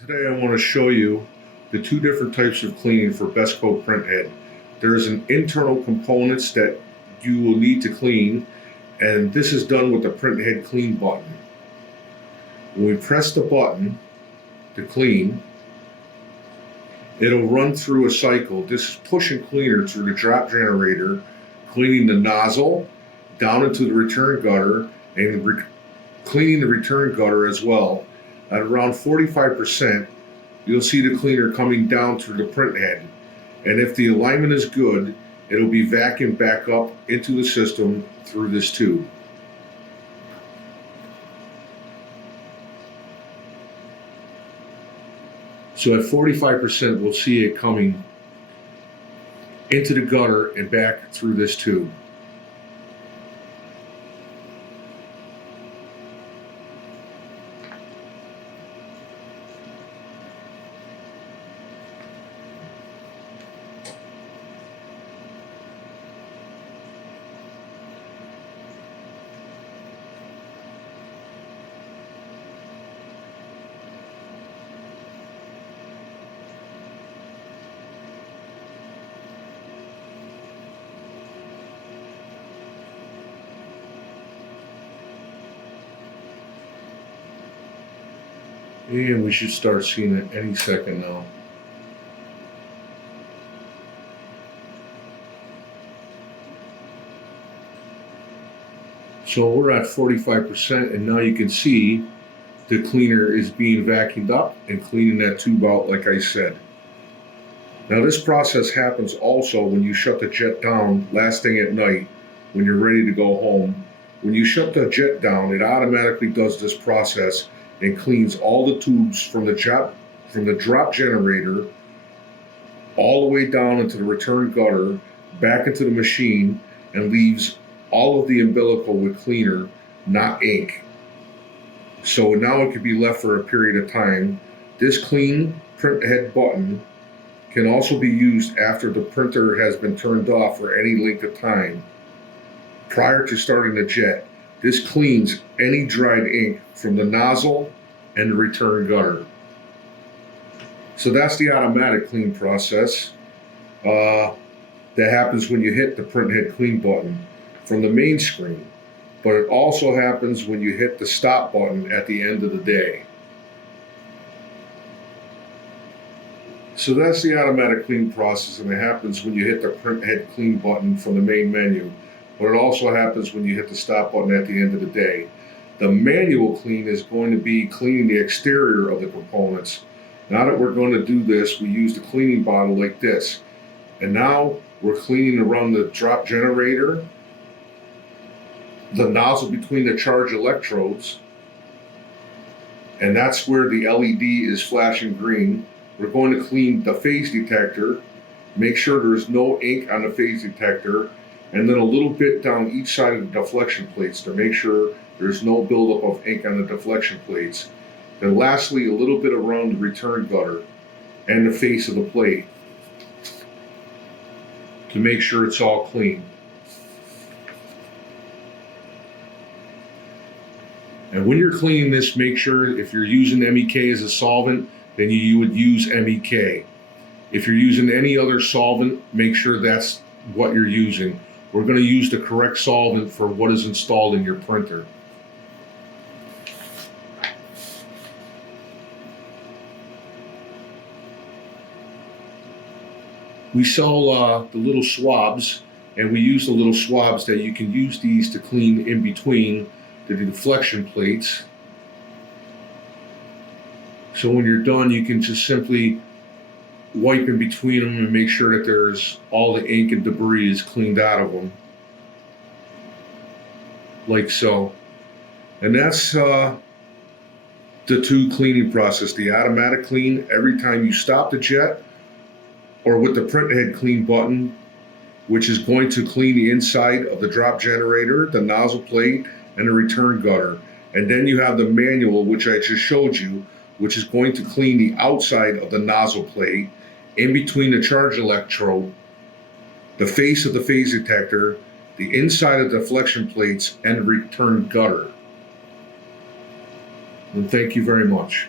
Today I want to show you the two different types of cleaning for BestCode Printhead. There's an internal components that you will need to clean, and this is done with the Printhead clean button. When we press the button to clean, it'll run through a cycle. This is push and cleaner through the drop generator, cleaning the nozzle down into the return gutter and cleaning the return gutter as well. At around 45%, you'll see the cleaner coming down through the printhead. And if the alignment is good, it'll be vacuumed back up into the system through this tube. So at 45%, we'll see it coming into the gutter and back through this tube. And we should start seeing it any second now. So we're at 45%, and now you can see the cleaner is being vacuumed up and cleaning that tube out like I said. Now this process happens also when you shut the jet down last thing at night when you're ready to go home. When you shut the jet down, it automatically does this process and cleans all the tubes from the drop generator all the way down into the return gutter, back into the machine, and leaves all of the umbilical with cleaner, not ink. So now it could be left for a period of time. This clean printhead button can also be used after the printer has been turned off for any length of time. Prior to starting the jet, this cleans any dried ink from the nozzle and the return gutter. So that's the automatic clean process that happens when you hit the Printhead clean button from the main screen. But it also happens when you hit the stop button at the end of the day. So that's the automatic clean process, and it happens when you hit the Printhead clean button from the main menu. But it also happens when you hit the stop button at the end of the day. The manual clean is going to be cleaning the exterior of the components. Now that we're going to do this, we use the cleaning bottle like this. And now we're cleaning around the drop generator, the nozzle between the charge electrodes, and that's where the LED is flashing green. We're going to clean the phase detector, make sure there's no ink on the phase detector, and then a little bit down each side of the deflection plates to make sure there's no buildup of ink on the deflection plates. Then lastly, a little bit around the return gutter and the face of the plate to make sure it's all clean. And when you're cleaning this, make sure if you're using MEK as a solvent, then you would use MEK. If you're using any other solvent, make sure that's what you're using. We're going to use the correct solvent for what is installed in your printer. We sell the little swabs, and we use the little swabs that you can use these to clean in between the deflection plates. So when you're done, you can just simply wipe in between them and make sure that there's all the ink and debris is cleaned out of them, like so. And that's the two cleaning process. The automatic clean every time you stop the jet, or with the Printhead clean button, which is going to clean the inside of the drop generator, the nozzle plate, and the return gutter. And then you have the manual, which I just showed you, which is going to clean the outside of the nozzle plate, in between the charge electrode, the face of the phase detector, the inside of the deflection plates, and the return gutter. And thank you very much.